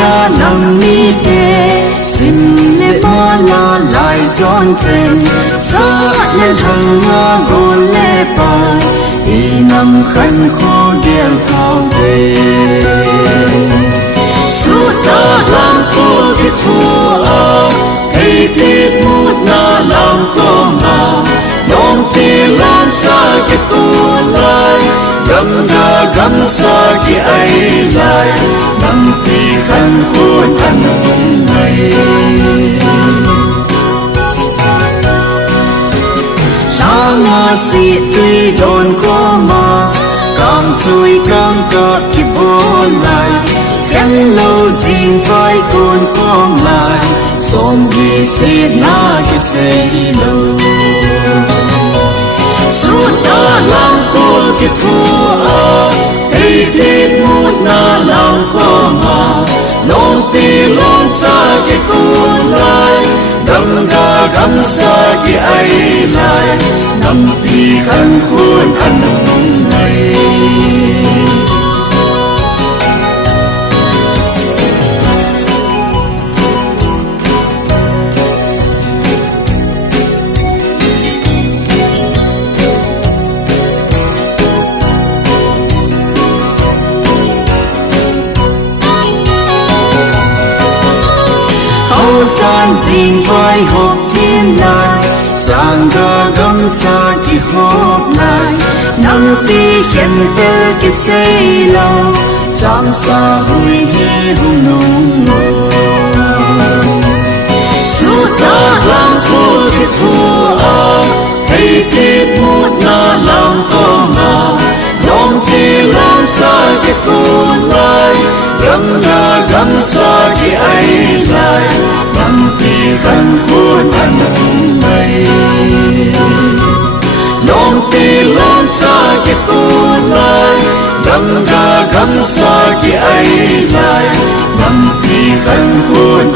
ya nằm mi tê sim lệ ba la lại giòn chen sa lệ thằng nga gồ lệ bài đi nằm khăn khô đèn thao đê suốt ta làm cô biết thua à hay biết mút na làm cô mà nông ti lan xa cái cô lại gầm ga gầm xa cái ấy lại nằm ti khăn khuôn ăn ngày sáng ngã sĩ tuy đồn cô mà càng chui càng cọp cái bốn lại khen lâu gìn vai cồn khom lại xóm đi xe na cái xe lâu suốt ta làm cô cái thua à hay biết mút na làm cô mà nông ti lon xa cái cồn lại gầm ga gầm xa cái ấy lại nằm ti khăn khuôn ăn ngày san gìn vai hộp thiên lại giang ga gầm xa kỳ hộp lại nắng ti hiện tơ kỳ xây lâu giang xa hui hi hùng nông suốt ta làm cô cái thua à hay biết mút na làm cô mà nông ti làm xa cái cô lại gầm ga gầm xa cái ấy lại nằm ti khăn khuôn ăn ngày nông ti lon xa cái cô lại gầm ga gầm xa cái ấy lại nằm ti khăn khuôn